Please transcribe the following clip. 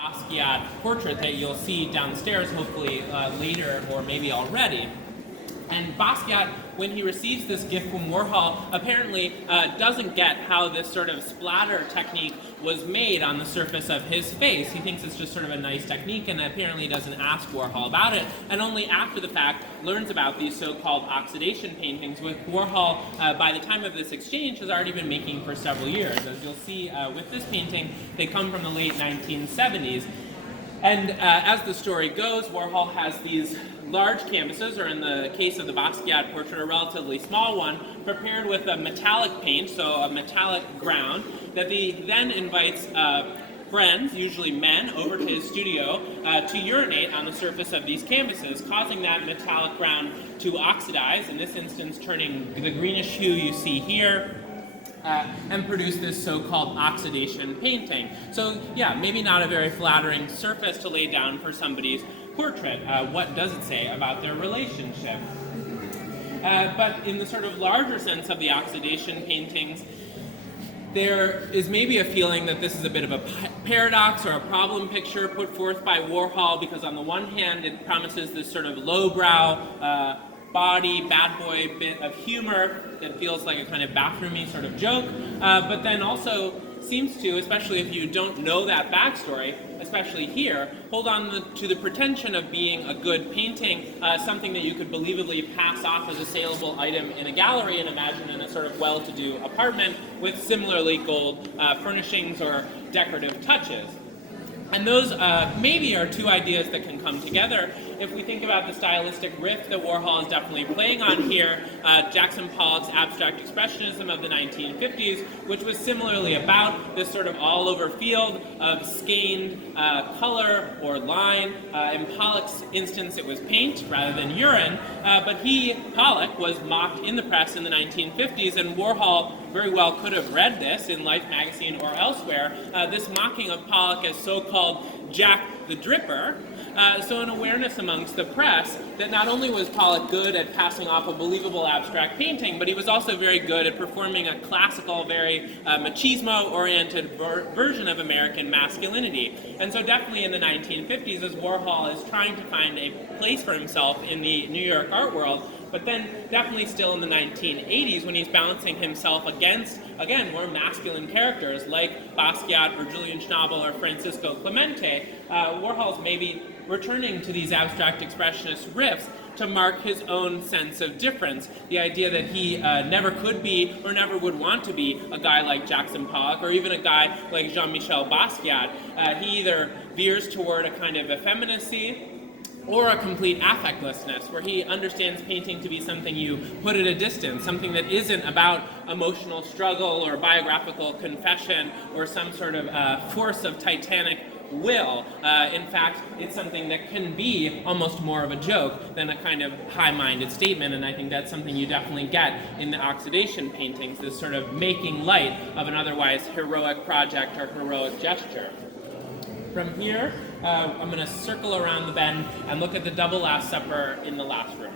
Basquiat portrait that you'll see downstairs, hopefully later or maybe already. And Basquiat, when he receives this gift from Warhol, apparently doesn't get how this sort of splatter technique was made on the surface of his face. He thinks it's just sort of a nice technique and apparently doesn't ask Warhol about it, and only after the fact learns about these so-called oxidation paintings, which Warhol, by the time of this exchange, has already been making for several years. As you'll see with this painting, they come from the late 1970s. And as the story goes, Warhol has these large canvases, or in the case of the Basquiat portrait, a relatively small one, prepared with a metallic paint, so a metallic ground, that he then invites friends, usually men, over to his studio to urinate on the surface of these canvases, causing that metallic ground to oxidize, in this instance turning the greenish hue you see here, and produce this so-called oxidation painting. So yeah, maybe not a very flattering surface to lay down for somebody's portrait. What does it say about their relationship? But in the sort of larger sense of the oxidation paintings, there is maybe a feeling that this is a bit of a paradox or a problem picture put forth by Warhol, because on the one hand it promises this sort of lowbrow, body, bad boy bit of humor that feels like a kind of bathroomy sort of joke, but then also seems to, especially if you don't know that backstory, especially here, hold on to the pretension of being a good painting, something that you could believably pass off as a saleable item in a gallery and imagine in a sort of well-to-do apartment with similarly gold furnishings or decorative touches. And those maybe are two ideas that can come together. If we think about the stylistic riff that Warhol is definitely playing on here, Jackson Pollock's abstract expressionism of the 1950s, which was similarly about this sort of all-over field of stained color or line. In Pollock's instance, it was paint rather than urine, but Pollock, was mocked in the press in the 1950s, and Warhol very well could have read this in Life magazine or elsewhere, this mocking of Pollock as so-called Jack the Dripper. So an awareness amongst the press that not only was Pollock good at passing off a believable abstract painting, but he was also very good at performing a classical, very machismo-oriented version of American masculinity. And so definitely in the 1950s, as Warhol is trying to find a place for himself in the New York art world, but then definitely still in the 1980s when he's balancing himself against, again, more masculine characters like Basquiat or Julian Schnabel or Francisco Clemente, Warhol's maybe returning to these abstract expressionist riffs to mark his own sense of difference. The idea that he never could be or never would want to be a guy like Jackson Pollock or even a guy like Jean-Michel Basquiat. He either veers toward a kind of effeminacy or a complete affectlessness, where he understands painting to be something you put at a distance, something that isn't about emotional struggle or biographical confession or some sort of force of titanic will. In fact, it's something that can be almost more of a joke than a kind of high-minded statement, and I think that's something you definitely get in the oxidation paintings, this sort of making light of an otherwise heroic project or heroic gesture. From here, I'm going to circle around the bend and look at the double Last Supper in the last room.